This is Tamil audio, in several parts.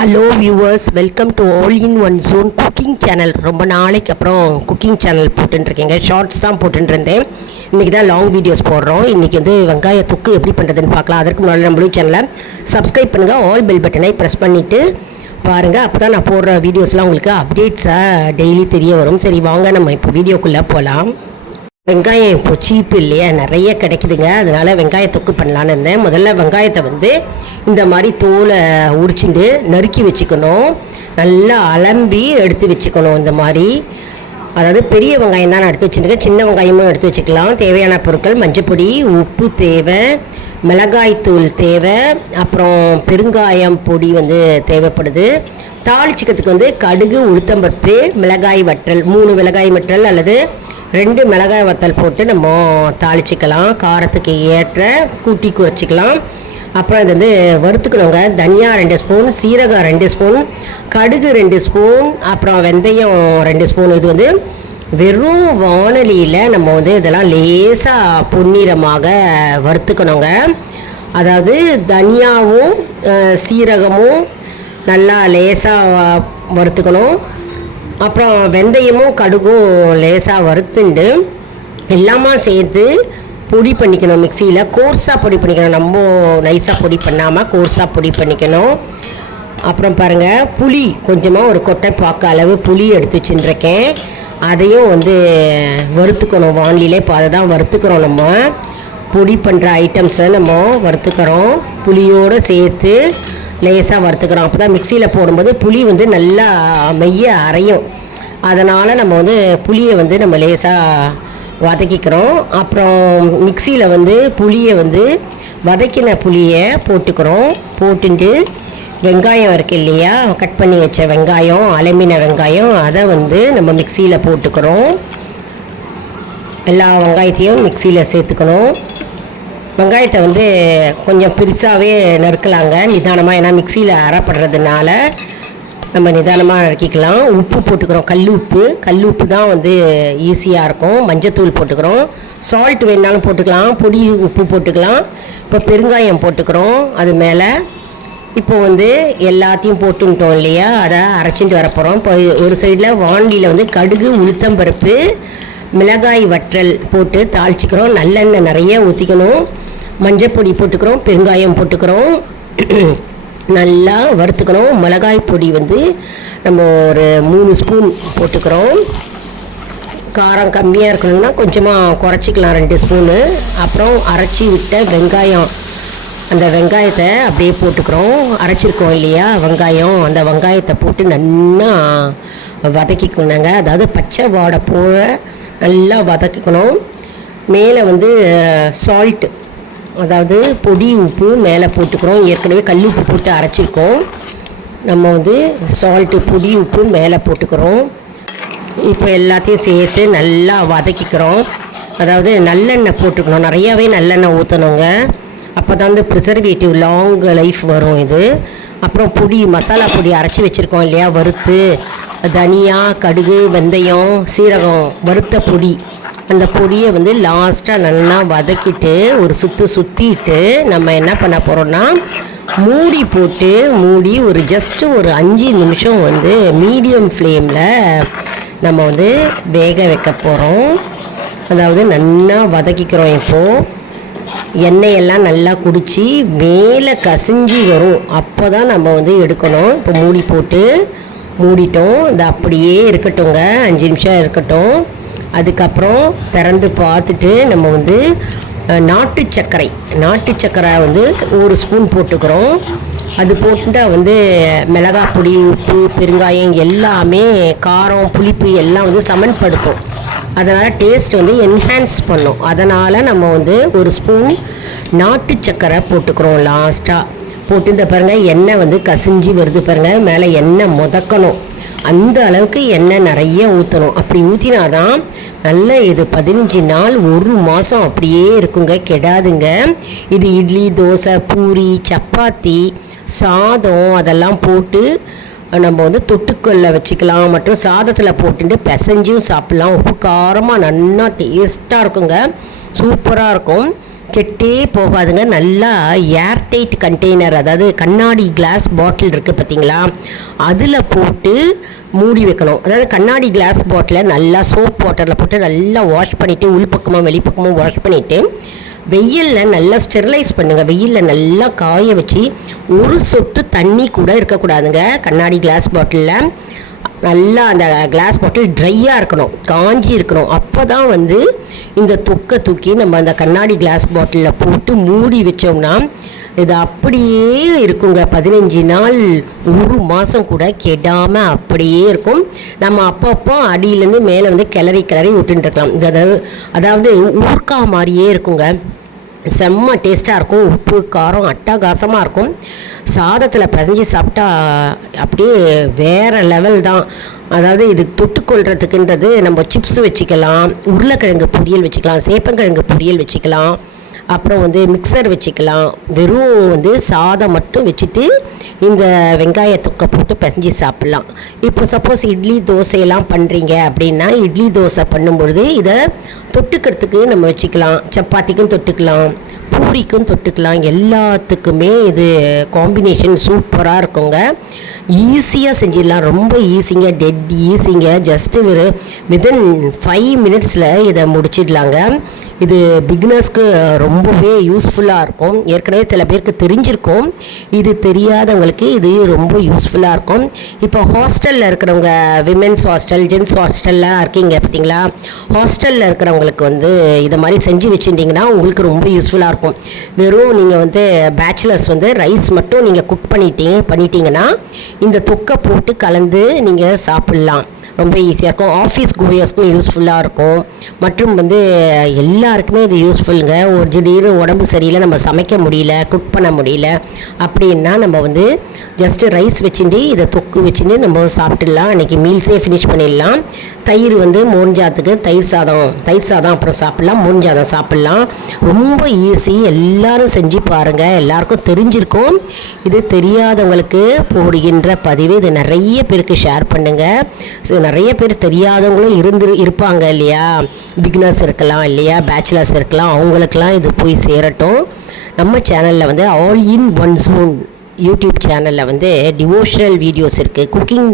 Hello viewers welcome to all in one zone cooking channel ரொம்ப நாளைக்கு அப்புறம் குக்கிங் சேனல் போட்டுருக்கீங்க ஷார்ட்ஸ் தான் போட்டுருந்தேன் இன்றைக்கி தான் லாங் வீடியோஸ் போடுறோம். இன்றைக்கி வந்து வெங்காய தொக்கு எப்படி பண்ணுறதுன்னு பார்க்கலாம். அதற்கு முன்னாடி நம்மளும் சேனலை சப்ஸ்கிரைப் பண்ணுங்கள் ஆல் பெல் பட்டனை ப்ரெஸ் பண்ணிவிட்டு பாருங்கள் அப்போ தான் நான் போடுற வீடியோஸ்லாம் உங்களுக்கு அப்டேட்ஸாக டெய்லி தெரிய வரும். சரி வாங்க நம்ம இப்போ வீடியோக்குள்ளே போகலாம் வெங்காயம் இப்போ சீப்பு இல்லையா? நிறைய கிடைக்குதுங்க. அதனால் வெங்காய தொக்கு பண்ணலான்னு இருந்தேன். முதல்ல வெங்காயத்தை வந்து இந்த மாதிரி தோலை உரிச்சிட்டு நறுக்கி வச்சுக்கணும். நல்லா அலம்பி எடுத்து வச்சுக்கணும் இந்த மாதிரி. அதாவது பெரிய வெங்காயம் தான் நான் எடுத்து வச்சுருக்கேன். சின்ன வெங்காயமும் எடுத்து வச்சுக்கலாம். தேவையான பொருட்கள் மஞ்சப்பொடி உப்பு தேவை மிளகாய்த்தூள் தேவை அப்புறம் பெருங்காயம் பொடி வந்து தேவைப்படுது. தாளிச்சிக்கிறதுக்கு வந்து கடுகு உளுத்தம்பருப்பு மிளகாய் வற்றல் மூணு மிளகாய் வற்றல் அல்லது ரெண்டு மிளகாய் வத்தல் போட்டு நம்ம தாளிச்சிக்கலாம். காரத்துக்கு ஏற்ற கூட்டி குறைச்சிக்கலாம். அப்புறம் இது வந்து வறுத்துக்கணுங்க. தனியா ரெண்டு ஸ்பூன் சீரகம் ரெண்டு ஸ்பூன் கடுகு ரெண்டு ஸ்பூன் அப்புறம் வெந்தயம் ரெண்டு ஸ்பூன். இது வந்து வெறும் வானலியில் நம்ம வந்து இதெல்லாம் லேசாக பொன்னிறமாக வறுத்துக்கணுங்க. அதாவது தனியாவும் சீரகமும் நல்லா லேசாக வறுத்துக்கணும். அப்புறம் வெந்தயமும் கடுகும் லேசாக வறுத்துண்டு எல்லாமே சேர்த்து பொடி பண்ணிக்கணும் மிக்சியில். கோர்ஸாக பொடி பண்ணிக்கணும். ரொம்ப நைஸாக பொடி பண்ணாமல் கோர்ஸாக பொடி பண்ணிக்கணும். அப்புறம் பாருங்கள் புளி. கொஞ்சமாக ஒரு கொட்டை பார்க்க அளவு புளி எடுத்து வச்சுருக்கேன். அதையும் வந்து வறுத்துக்கணும். வானிலே இப்போ அதை தான் வறுத்துக்கிறோம் நம்ம. பொடி பண்ணுற ஐட்டம்ஸை நம்ம வறுத்துக்கிறோம். புளியோடு சேர்த்து லேசாக வறுத்துக்கிறோம். அப்போ தான் மிக்சியில் போடும்போது புளி வந்து நல்லா மெய்ய அரையும். அதனால் நம்ம வந்து புளியை வந்து நம்ம லேசாக வதக்கிக்கிறோம். அப்புறம் மிக்சியில் வந்து புளியை வந்து வதக்கின புளியை போட்டுக்கிறோம். போட்டுட்டு வெங்காயம் இருக்கு இல்லையா? கட் பண்ணி வச்ச வெங்காயம் அலமின வெங்காயம் அதை வந்து நம்ம மிக்சியில் போட்டுக்கிறோம். எல்லா வெங்காயத்தையும் மிக்சியில் சேர்த்துக்கணும். வெங்காயத்தை வந்து கொஞ்சம் பெருசாகவே நறுக்கலாங்க. நிதானமாக ஏன்னா மிக்சியில் அறப்படுறதுனால நம்ம நிதானமாக நறுக்கிக்கலாம். உப்பு போட்டுக்கிறோம் கல் உப்பு. கல் உப்பு தான் வந்து ஈஸியாக இருக்கும். மஞ்சத்தூள் போட்டுக்கிறோம். சால்ட் வேணாலும் போட்டுக்கலாம். பொடி உப்பு போட்டுக்கலாம். இப்போ பெருங்காயம் போட்டுக்கிறோம் அது மேலே. இப்போ வந்து எல்லாத்தையும் போட்டுட்டோம் இல்லையா? அதை அரைச்சிட்டு வரப்போகிறோம் இப்போ ஒரு சைடில் வாண்டியில் வந்து கடுகு உளுத்தம்பருப்பு மிளகாய் வற்றல் போட்டு தாளிச்சிக்கிறோம். நல்லெண்ணெய் நிறைய ஊற்றிக்கணும் மஞ்சப்பொடி போட்டுக்கிறோம் பெருங்காயம் போட்டுக்கிறோம். நல்லா வறுத்துக்கணும். மிளகாய் பொடி வந்து நம்ம ஒரு மூணு ஸ்பூன் போட்டுக்கிறோம். காரம் கம்மியாக இருக்கணும்னா கொஞ்சமாக குறைச்சிக்கலாம் ரெண்டு ஸ்பூனு. அப்புறம் அரைச்சி விட்ட வெங்காயம். அந்த வெங்காயத்தை அப்படியே போட்டுக்கிறோம். அரைச்சிருக்கோம் இல்லையா? வெங்காயம். அந்த வெங்காயத்தை போட்டு நல்லா வதக்கிக்கணுங்க அதாவது பச்சை வாடை போல நல்லா வதக்கிக்கணும். மேலே வந்து சால்ட்டு அதாவது பொடி உப்பு மேலே போட்டுக்கிறோம். ஏற்கனவே கல் உப்பு போட்டு அரைச்சிருக்கோம். நம்ம வந்து சால்ட்டு பொடி உப்பு மேலே போட்டுக்கிறோம். இப்போ எல்லாத்தையும் சேர்த்து நல்லா வதக்கிக்கிறோம். அதாவது நல்லெண்ணெய் போட்டுக்கணும். நிறையாவே நல்லெண்ணெய் ஊற்றணுங்க அப்போ தான் வந்து ப்ரிசர்வேட்டிவ் லாங் லைஃப் வரும் இது. அப்புறம் பொடி மசாலா பொடி அரைச்சி வச்சுருக்கோம் இல்லையா? வறுத்து தனியா கடுகு வெந்தயம் சீரகம் வறுத்த பொடி. அந்த பொடியை வந்து லாஸ்ட்டாக நல்லா வதக்கிட்டு ஒரு சுற்று சுற்றிட்டு நம்ம என்ன பண்ண போகிறோம்னா மூடி போட்டு மூடி ஒரு ஜஸ்ட்டு ஒரு அஞ்சு நிமிஷம் வந்து மீடியம் ஃப்ளேமில் நம்ம வந்து வேக வைக்க போகிறோம் அதாவது நல்லா வதக்கிக்கிறோம் இப்போது எண்ணெயெல்லாம் நல்லா குடித்து மேலே கசிஞ்சு வரும். அப்போ தான் நம்ம வந்து எடுக்கணும். இப்போ மூடி போட்டு மூடிட்டோம். இது அப்படியே இருக்கட்டுங்க அஞ்சு நிமிஷம் இருக்கட்டும். அதுக்கப்புறம் திறந்து பார்த்துட்டு நம்ம வந்து நாட்டு சர்க்கரை. நாட்டு சர்க்கரை வந்து ஒரு ஸ்பூன் போட்டுக்கிறோம். அது போட்டுட்டா வந்து மிளகா பொடி உப்பு பெருங்காயம் எல்லாமே காரம் புளிப்பு எல்லாம் வந்து சமன்படுத்தும். அதனால் டேஸ்ட் வந்து என்ஹான்ஸ் பண்ணும். அதனால் நம்ம வந்து ஒரு ஸ்பூன் நாட்டு சர்க்கரை போட்டுக்கிறோம் லாஸ்ட்டாக போட்டு இந்த பாருங்கள் எண்ணெய் வந்து கசிஞ்சு வருது பாருங்கள் மேலே எண்ணெய் முதக்கணும். அந்த அளவுக்கு எண்ணெய் நிறைய ஊற்றணும் அப்படி ஊற்றினாதான் நல்ல இது பதினஞ்சு நாள் ஒரு மாதம் அப்படியே இருக்குங்க கெடாதுங்க. இது இட்லி தோசை பூரி சப்பாத்தி சாதம் அதெல்லாம் போட்டு நம்ம வந்து தொட்டுக்கல்ல வச்சுக்கலாம். மற்றும் சாதத்தில் போட்டுட்டு பிசைஞ்சும் சாப்பிட்லாம். உப்பு காரமாக நல்லா டேஸ்ட்டாக இருக்குங்க. சூப்பராக இருக்கும். கெட்டே போகாதுங்க. நல்லா ஏர்டைட் கண்டெய்னர் அதாவது கண்ணாடி கிளாஸ் பாட்டில் இருக்குது பார்த்தீங்களா? அதில் போட்டு மூடி வைக்கணும். அதாவது கண்ணாடி கிளாஸ் பாட்டிலை நல்லா சோப் வாட்டரில் போட்டு நல்லா வாஷ் பண்ணிவிட்டு உள்பக்கமும் வெளிப்பக்கமும் வாஷ் பண்ணிவிட்டு வெயிலில் நல்லா ஸ்டெரிலைஸ் பண்ணுங்கள் வெயிலில் நல்லா காய வச்சு ஒரு சொட்டு தண்ணி கூட இருக்கக்கூடாதுங்க. கண்ணாடி கிளாஸ் பாட்டிலில் நல்லா அந்த கிளாஸ் பாட்டில் ட்ரையாக இருக்கணும் காஞ்சி இருக்கணும். அப்போ தான் வந்து இந்த தொக்கை தூக்கி நம்ம அந்த கண்ணாடி கிளாஸ் பாட்டிலில் போட்டு மூடி வச்சோம்னா இது அப்படியே இருக்குங்க. பதினஞ்சு நாள் ஒரு மாதம் கூட கெடாமல் அப்படியே இருக்கும். நம்ம அப்பப்போ அடியிலேருந்து மேலே வந்து கிளறி கிளறி விட்டுருக்கலாம் இது அதாவது அதாவது ஊர்க்கா மாதிரியே இருக்குங்க. செம்ம டேஸ்ட்டாக இருக்கும். உப்பு காரம் அட்டகாசமாக இருக்கும். சாதத்தில் பிசைஞ்சு சாப்பிட்டா அப்படியே வேறு லெவல் தான். அதாவது இது தொட்டுக்கொள்கிறதுக்குன்றது நம்ம சிப்ஸ் வச்சுக்கலாம் உருளைக்கிழங்கு பொரியல் வச்சுக்கலாம் சேப்பங்கிழங்கு பொரியல் வச்சுக்கலாம். அப்புறம் வந்து மிக்சர் வச்சுக்கலாம். வெறும் வந்து சாதம் மட்டும் வச்சுட்டு இந்த வெங்காய தொக்கை போட்டு பிசைஞ்சு சாப்பிட்லாம். இப்போ சப்போஸ் இட்லி தோசையெல்லாம் பண்ணுறீங்க அப்படின்னா இட்லி தோசை பண்ணும்பொழுது இதை தொட்டுக்கிறதுக்கு நம்ம வச்சுக்கலாம். சப்பாத்திக்கும் தொட்டுக்கலாம் பூரிக்கும் தொட்டுக்கலாம். எல்லாத்துக்குமே இது காம்பினேஷன் சூப்பராக இருக்குங்க. ஈஸியாக செஞ்சிடலாம். ரொம்ப ஈஸிங்க டெட் ஈஸிங்க ஜஸ்ட்டு ஒரு வித்தின் ஃபைவ் மினிட்ஸில் இதை முடிச்சிடலாங்க. இது பிகினர்ஸ்க்கு ரொம்பவே யூஸ்ஃபுல்லாக இருக்கும். ஏற்கனவே சில பேருக்கு தெரிஞ்சிருக்கும். இது தெரியாதவங்களுக்கு இது ரொம்ப யூஸ்ஃபுல்லாக இருக்கும். இப்போ ஹாஸ்டலில் இருக்கிறவங்க விமென்ஸ் ஹாஸ்டல் ஜென்ஸ் ஹாஸ்டல்லாம் இருக்கீங்க பார்த்தீங்களா? ஹாஸ்டலில் இருக்கிறவங்களுக்கு வந்து இதை மாதிரி செஞ்சு வச்சுருந்தீங்கன்னா உங்களுக்கு ரொம்ப யூஸ்ஃபுல்லாக இருக்கும். வெறும் நீங்கள் வந்து பேச்சுலர்ஸ் வந்து ரைஸ் மட்டும் நீங்கள் குக் பண்ணிட்டீங்க பண்ணிட்டீங்கன்னா இந்த தொக்கை போட்டு கலந்து நீங்கள் சாப்பிட்லாம். ரொம்ப ஈஸியாக இருக்கும். ஆஃபீஸ் கோயர்ஸ்க்கும் யூஸ்ஃபுல்லாக இருக்கும். மற்றும் வந்து எல்லா எல்லாருக்குமே இது யூஸ்ஃபுல்லுங்க ஒரு திடீர்னு உடம்பு சரியில்லை நம்ம சமைக்க முடியல குக் பண்ண முடியல அப்படின்னா நம்ம வந்து ஜஸ்ட்டு ரைஸ் வச்சுட்டு இதை தொக்கு வச்சுட்டு நம்ம சாப்பிட்டுடலாம். அன்றைக்கி மீல்ஸே ஃபினிஷ் பண்ணிடலாம். தயிர் வந்து மோன்ஜாத்துக்கு தயிர் சாதம் தயிர் சாதம் அப்புறம் சாப்பிட்லாம் மோன்ஜாதம் சாப்பிட்லாம். ரொம்ப ஈஸி எல்லாரும் செஞ்சு பாருங்கள் எல்லாருக்கும் தெரிஞ்சிருக்கும். இது தெரியாதவங்களுக்கு போடுகின்ற பதிவு. இது நிறைய பேருக்கு ஷேர் பண்ணுங்கள் நிறைய பேர் தெரியாதவங்களும் இருந்து இருப்பாங்க இல்லையா? பிக்னஸ் இருக்கலாம் இல்லையா? பேச்சுலர்ஸ் இருக்கலாம் அவங்களுக்கெல்லாம் இது போய் சேரட்டும். நம்ம சேனலில் வந்து all in one zone YouTube சேனலில் வந்து டிவோஷனல் வீடியோஸ் இருக்குது குக்கிங்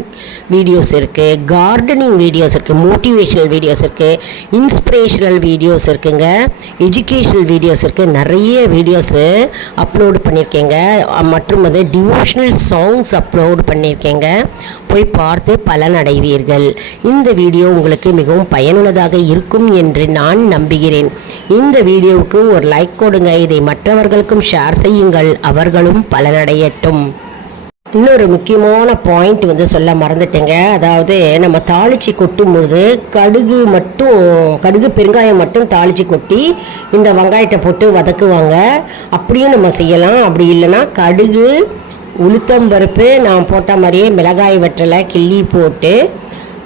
வீடியோஸ் இருக்குது கார்டனிங் வீடியோஸ் இருக்குது மோட்டிவேஷனல் வீடியோஸ் இருக்குது இன்ஸ்பிரேஷனல் வீடியோஸ் இருக்குங்க எஜுகேஷனல் வீடியோஸ் இருக்குது நிறைய வீடியோஸு அப்லோடு பண்ணியிருக்கேங்க மற்றும் வந்து டிவோஷனல் சாங்ஸ் அப்லோடு பண்ணியிருக்கேங்க போய் பார்த்து பலனடைவீர்கள். இந்த வீடியோ உங்களுக்கு மிகவும் பயனுள்ளதாக இருக்கும் என்று நான் நம்புகிறேன். இந்த வீடியோவுக்கு ஒரு லைக் கொடுங்க. இதை மற்றவர்களுக்கும் ஷேர் செய்யுங்கள். அவர்களும் பலனடைய இருக்கட்டும் இன்னொரு முக்கியமான பாயிண்ட் வந்து சொல்ல மறந்துட்டேங்க. அதாவது நம்ம தாளிச்சு கொட்டும் பொழுது கடுகு மட்டும் கடுகு பெருங்காயம் மட்டும் தாளிச்சு கொட்டி இந்த வெங்காயத்தை போட்டு வதக்குவாங்க. அப்படியும் நம்ம செய்யலாம். அப்படி இல்லைன்னா கடுகு உளுத்தம் பருப்பு நான் போட்ட மாதிரியே மிளகாய் வெட்டலை கிள்ளி போட்டு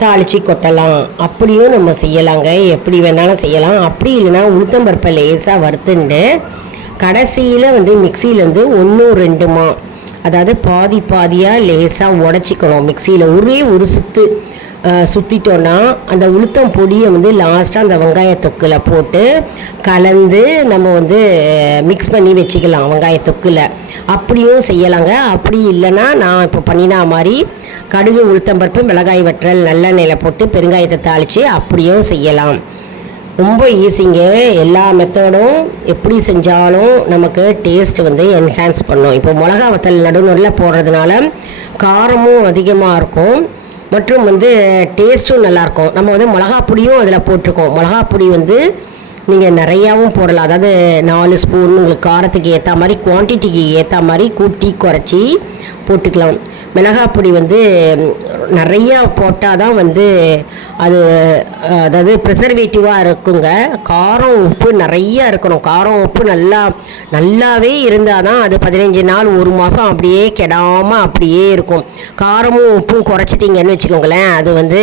தாளித்து கொட்டலாம். அப்படியும் நம்ம செய்யலாங்க. எப்படி வேணாலும் செய்யலாம். அப்படி இல்லைன்னா உளுத்தம்பருப்பை லேசாக வறுத்துண்டு கடைசியில் வந்து மிக்சியிலேருந்து ஒன்றும் ரெண்டுமா அதாவது பாதி பாதியாக லேசாக உடச்சிக்கணும். மிக்சியில் ஒரே ஒரு சுத்து சுற்றிட்டோன்னா அந்த உளுத்தம் பொடியை வந்து லாஸ்ட்டாக அந்த வெங்காய தொக்கில் போட்டு கலந்து நம்ம வந்து மிக்ஸ் பண்ணி வச்சுக்கலாம் வெங்காய தொக்கில். அப்படியும் செய்யலாங்க. அப்படி இல்லைன்னா நான் இப்போ பண்ணினா மாதிரி கடுகு உளுத்தம்பருப்பு மிளகாய் வற்றல் நல்லெண்ணெயில் போட்டு பெருங்காயத்தை தாளித்து அப்படியும் செய்யலாம். ரொம்ப ஈஸிங்க எல்லா மெத்தடும் எப்படி செஞ்சாலும் நமக்கு டேஸ்ட் வந்து என்ஹான்ஸ் பண்ணும். இப்போ மிளகா வத்தல் நடுநடுல போடுறதுனால காரமும் அதிகமாக இருக்கும். மற்றும் வந்து டேஸ்ட்டும் நல்லாயிருக்கும் நம்ம வந்து மிளகா பொடியும் அதில் போட்டிருக்கோம். மிளகா பொடி வந்து நீங்கள் நிறையாவும் போடலாம். அதாவது நாலு ஸ்பூன் உங்களுக்கு காரத்துக்கு ஏற்ற மாதிரி குவான்டிட்டிக்கு ஏற்ற மாதிரி கூட்டி குறைச்சி போட்டுக்கலாம். மிளகாய் பொடி வந்து நிறையா போட்டால் தான் வந்து அது அதாவது ப்ரிசர்வேட்டிவாக இருக்குங்க. காரம் உப்பு நிறையா இருக்கணும். காரம் உப்பு நல்லா நல்லாவே இருந்தால் தான் அது பதினஞ்சு நாள் ஒரு மாதம் அப்படியே கெடாமல் அப்படியே இருக்கும். காரமும் உப்பும் குறைச்சிட்டிங்கன்னு வச்சுக்கோங்களேன். அது வந்து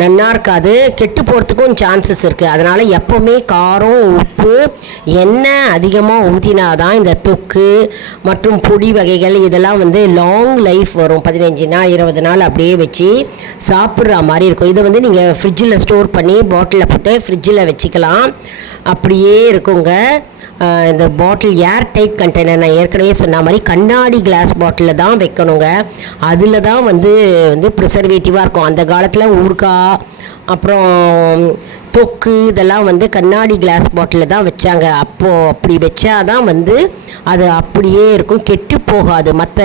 நன்னா இருக்காது. கெட்டு போகிறதுக்கும் சான்சஸ் இருக்குது அதனால் எப்போவுமே காரம் உப்பு எண்ணெய் அதிகமாக ஊற்றினா தான் இந்த தொக்கு மற்றும் பொடி வகைகள் இதெல்லாம் வந்து லாங் லைஃப் வரும். பதினஞ்சு நாள் இருபது நாள் அப்படியே வச்சு சாப்பிட்ற மாதிரி இருக்கும். இதை வந்து நீங்கள் ஃப்ரிட்ஜில் ஸ்டோர் பண்ணி பாட்டிலில் போட்டு ஃப்ரிட்ஜில் வச்சுக்கலாம். அப்படியே இருக்குங்க. இந்த பாட்டில் ஏர் டைட் கண்டெய்னர் நான் ஏற்கனவே சொன்ன மாதிரி கண்ணாடி கிளாஸ் பாட்டிலில் தான் வைக்கணுங்க. அதில் தான் வந்து வந்து ப்ரிசர்வேட்டிவாக இருக்கும். அந்த காலத்தில் ஊறுகாய் அப்புறம் தொக்கு இதெல்லாம் வந்து கண்ணாடி கிளாஸ் பாட்டிலில் தான் வச்சாங்க. அப்போது அப்படி வச்சாதான் வந்து அது அப்படியே இருக்கும். கெட்டு போகாது. மற்ற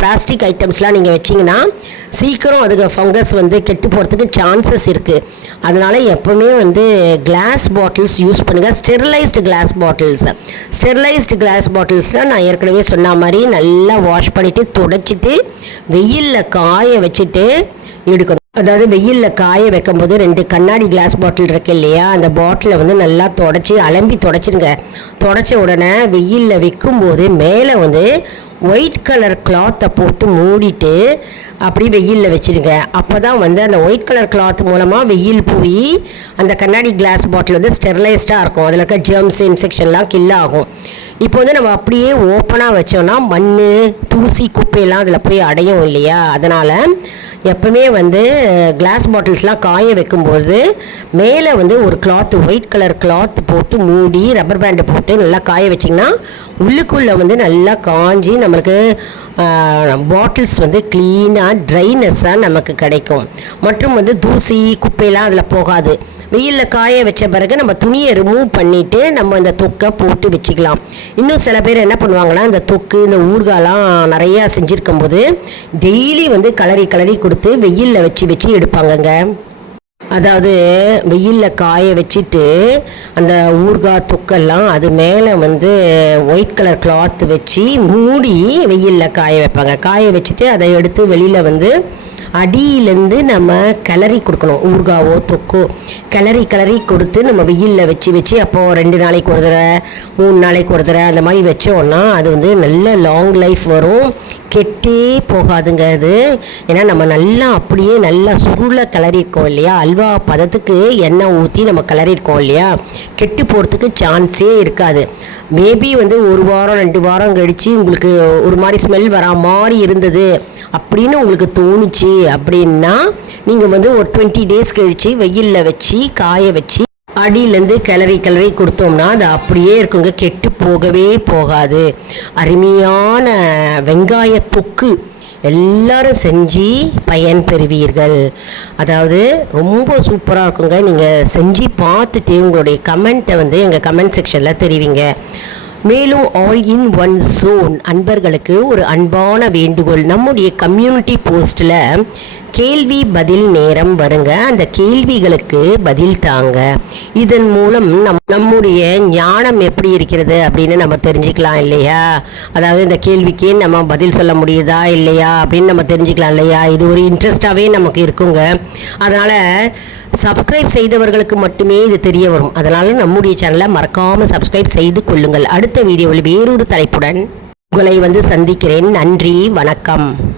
பிளாஸ்டிக் ஐட்டம்ஸ்லாம் நீங்கள் வச்சிங்கன்னா சீக்கிரம் அதுக்கு ஃபங்கஸ் வந்து கெட்டு போகிறதுக்கு சான்சஸ் இருக்குது அதனால் எப்போவுமே வந்து கிளாஸ் பாட்டில்ஸ் யூஸ் பண்ணுங்கள் sterilised glass bottles sterilised glass பாட்டில்ஸ்லாம் நான் ஏற்கனவே சொன்ன மாதிரி நல்லா வாஷ் பண்ணிவிட்டு துடைச்சிட்டு வெயிலில் காய வச்சுட்டு எடுக்கணும். அதாவது வெயிலில் காய வைக்கும் போது ரெண்டு கண்ணாடி கிளாஸ் பாட்டில் இருக்கு இல்லையா? அந்த பாட்டிலை வந்து நல்லா தொடச்சி அலம்பி தொடச்சிருங்க. தொடச்ச உடனே வெயிலில் வைக்கும்போது மேலே வந்து ஒயிட் கலர் கிளாத்தை போட்டு மூடிட்டு அப்படி வெயிலில் வச்சிருங்க. அப்போ தான் வந்து அந்த ஒயிட் கலர் கிளாத் மூலமாக வெயில் போய் அந்த கண்ணாடி கிளாஸ் பாட்டில் வந்து ஸ்டெர்லைஸ்டாக இருக்கும். அதில் இருக்க ஜெர்ம்ஸ் இன்ஃபெக்ஷன்லாம் கில் ஆகும். இப்போ வந்து நம்ம அப்படியே ஓப்பனாக வச்சோம்னா மண் தூசி குப்பையெல்லாம் அதில் போய் அடையும் இல்லையா? அதனால் எப்பவுமே வந்து கிளாஸ் பாட்டில்ஸ்லாம் காய வைக்கும்போது மேலே வந்து ஒரு கிளாத் ஒயிட் கலர் கிளாத் போட்டு மூடி ரப்பர் பேண்டு போட்டு நல்லா காய வச்சிங்கன்னா உள்ளுக்குள்ளே வந்து நல்லா காஞ்சி நம்மளுக்கு பாட்டில்ஸ் வந்து க்ளீனாக ட்ரைனஸ்ஸாக நமக்கு கிடைக்கும். மற்றும் வந்து தூசி குப்பையெல்லாம் அதில் போகாது. வெயிலில் காய வச்ச பிறகு நம்ம துணியை ரிமூவ் பண்ணிவிட்டு நம்ம இந்த தொக்கை போட்டு வச்சுக்கலாம். இன்னும் சில பேர் என்ன பண்ணுவாங்கன்னா இந்த தொக்கு இந்த ஊறுகாலாம் நிறையா செஞ்சுருக்கும் போது டெய்லி வந்து கலரி கலரி கொடுத்து வெயிலில் வச்சு வச்சு எடுப்பாங்கங்க. அதாவது வெயிலில் காய வச்சுட்டு அந்த ஊறுகாய் தொக்கெல்லாம் அது மேலே வந்து ஒயிட் கலர் கிளாத் வச்சு மூடி வெயிலில் காய வைப்பாங்க. காய வச்சுட்டு அதை எடுத்து வெளியில் வந்து அடியிலேருந்து நம்ம கிளறி கொடுக்கணும். ஊறுகாவோ தொக்கோ கிளறி கிளறி கொடுத்து நம்ம வெயிலில் வச்சு வச்சு அப்போது ரெண்டு நாளைக்கு ஒரு தடவை மூணு நாளைக்கு ஒரு தடவை அந்த மாதிரி வச்சோன்னா அது வந்து நல்ல லாங் லைஃப் வரும். கெட்டே போகாதுங்க அது. ஏன்னா நம்ம நல்லா அப்படியே நல்லா சுருளை கிளறிருக்கோம் இல்லையா? அல்வா பதத்துக்கு எண்ணெய் ஊற்றி நம்ம கிளறிருக்கோம் இல்லையா? கெட்டு போகிறதுக்கு சான்ஸே இருக்காது. மேபி வந்து ஒரு வாரம் ரெண்டு வாரம் கழித்து உங்களுக்கு ஒரு மாதிரி ஸ்மெல் வரா மாதிரி இருந்தது. அப்படின்னு உங்களுக்கு தோணுச்சு அப்படின்னா நீங்கள் வந்து ஒரு டுவெண்ட்டி டேஸ் கழித்து வெயிலில் வச்சு காய வச்சு அடியிலேருந்து கிளறி கிளறி கொடுத்தோம்னா அது அப்படியே இருக்குங்க. கெட்டு போகவே போகாது. அருமையான வெங்காய தொக்கு எல்லாரும் செஞ்சு பயன் பெறுவீர்கள். அதாவது ரொம்ப சூப்பராக இருக்குங்க. நீங்கள் செஞ்சு பார்த்துட்டு உங்களுடைய கமெண்ட்டை வந்து எங்கள் கமெண்ட் செக்ஷனில் தெரிவிங்க. மேலும் ஆல் இன் ஒன் ஜோன் அன்பர்களுக்கு ஒரு அன்பான வேண்டுகோள். நம்முடைய கம்யூனிட்டி போஸ்ட்டில் கேள்வி பதில் நேரம் வருங்க. அந்த கேள்விகளுக்கு பதில் தாங்க. இதன் மூலம் நம் நம்முடைய ஞானம் எப்படி இருக்கிறது அப்படின்னு நம்ம தெரிஞ்சுக்கலாம் இல்லையா? அதாவது இந்த கேள்விக்கு நம்ம பதில் சொல்ல முடியுதா இல்லையா அப்படின்னு நம்ம தெரிஞ்சுக்கலாம் இல்லையா? இது ஒரு இன்ட்ரெஸ்டாகவே நமக்கு இருக்குங்க. அதனால் சப்ஸ்கிரைப் செய்தவர்களுக்கு மட்டுமே இது தெரிய வரும். அதனால் நம்முடைய சேனலை மறக்காமல் சப்ஸ்கிரைப் செய்து கொள்ளுங்கள். அடுத்த வீடியோவில் வேறொரு தலைப்புடன் உங்களை வந்து சந்திக்கிறேன். நன்றி வணக்கம்.